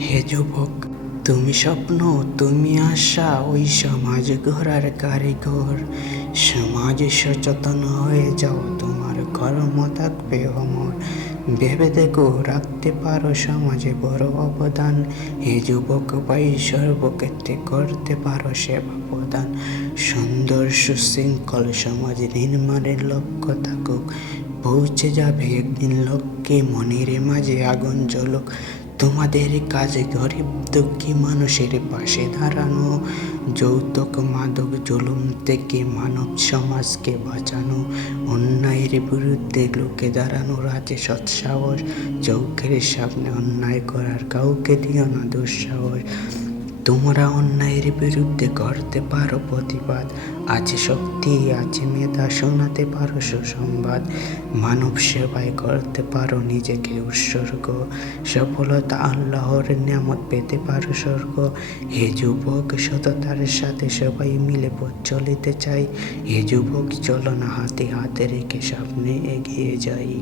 হে যুবক, তুমি স্বপ্ন, তুমি আশা, ওই সমাজ গড়ার কারিগর। সমাজ সচেতন হয়ে যাও, তোমার কর্ম থাকবে অমর। ভেবে দেখো, রাখতে পারো সমাজে বড় অবদান। হে যুবক ভাই, সর্বক্ষেত্রে করতে পারো সেবা প্রদান। সুন্দর সুশৃঙ্খল সমাজ নির্মাণের লক্ষ্য থাকুক, পৌঁছে যাবে একদিন লক্ষ্যে। মনের মাঝে আগুন জ্বলুক, তোমাদের কাজে গরিব দুঃখী মানুষের পাশে দাঁড়ানো। যৌতুক মাদক জুলুম থেকে মানব সমাজকে বাঁচানো। অন্যায়ের বিরুদ্ধে লোকে দাঁড়ানোর আছে সৎসাহস। চোখের সামনে অন্যায় করার কাউকে দিও না দুঃসাহস। তোমরা অন্যায়ের বিরুদ্ধে করতে পারো প্রতিবাদ। আছে শক্তি, আছে মেধা, শোনাতে পারো সুসংবাদ। মানব সেবায় করতে পারো নিজেকে উৎসর্গ। সফলতা আল্লাহর নিয়ামত, পেতে পারো স্বর্গ। হে যুবক, সততার সাথে সবাই মিলে পথ চলিতে চাই। হে যুবক, চলো না হাতে হাতে রেখে সামনে এগিয়ে যাই।